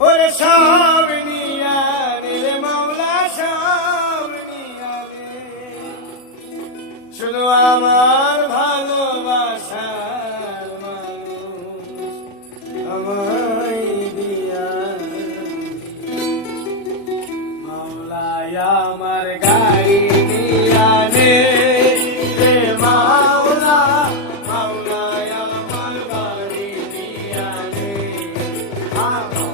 ওরে সব নিয়া রে রে মাওলা সব নিয়া রে। শুধু আমার ভালোবাসার মানুষ আমায় দিয়া। মাওলায় আমার গাড়ি দিয়া রে মাওলা মাওলায় আমার গাড়ি দিয়া মাওলায় আমার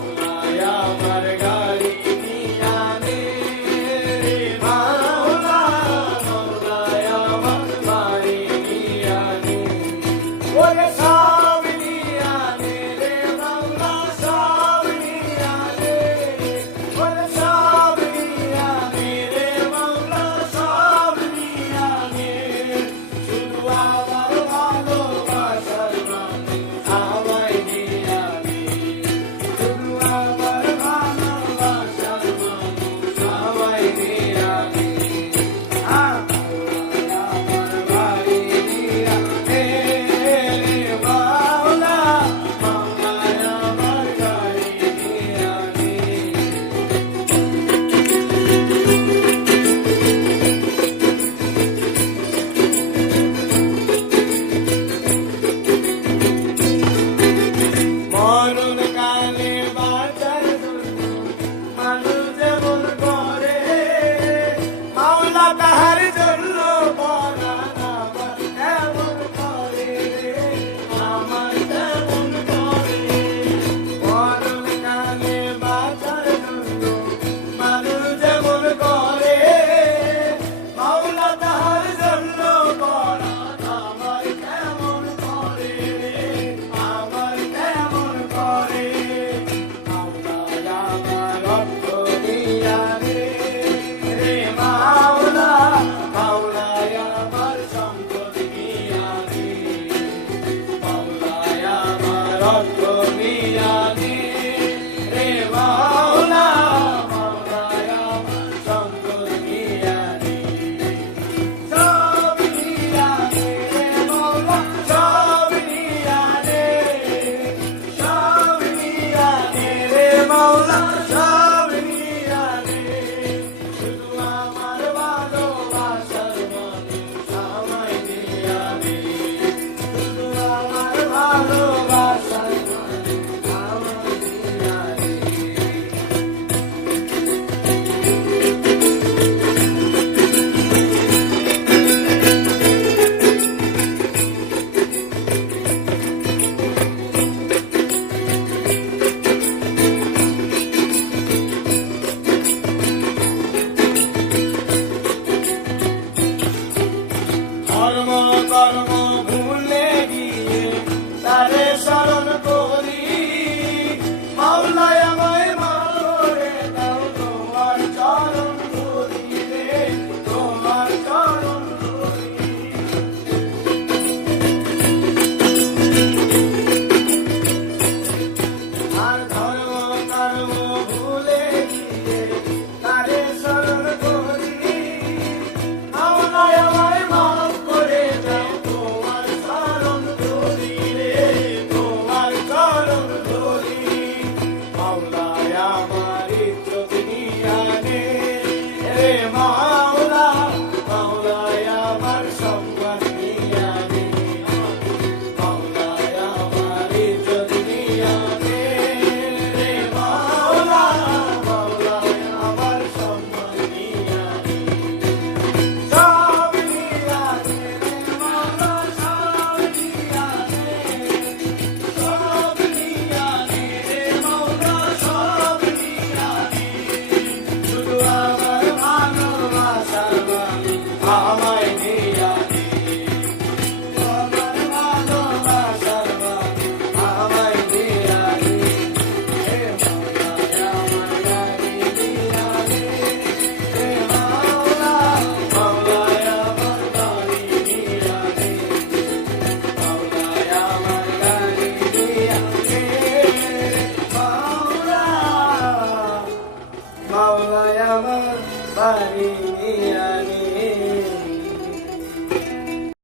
Bye.